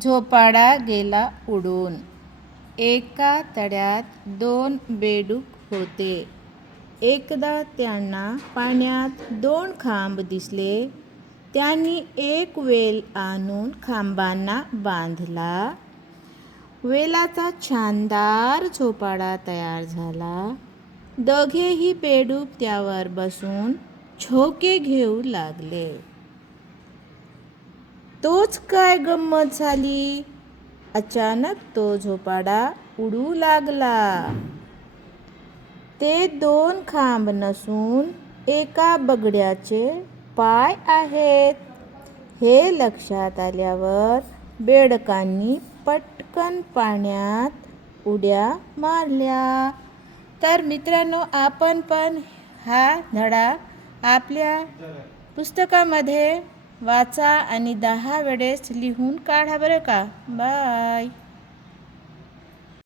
झोपाळा गेला उडून. एका तळ्यात 2 बेडूक होते. एकदा त्यांना पाण्यात 2 खांब दिसले. त्यांनी एक वेल आणून खांबांना बांधला. वेलाचा छानदार झोपाळा तयार झाला. दोघेही बेडूक त्यावर बसून झोके घेऊ लागले. तोच काय गंमत झाली. अचानक तो झोपाळा उडू लागला. ते 2 खांब नसून एका बगळ्याचे पाय आहेत. हे लक्षात आल्यावर बेडकांनी पटकन पाण्यात उड्या मारल्या. तर मित्रांनो, आपण पण हा धडा आपल्या पुस्तकामध्ये वाचा आणि 10 वेळेस लिहून काढा बरं का. बाय.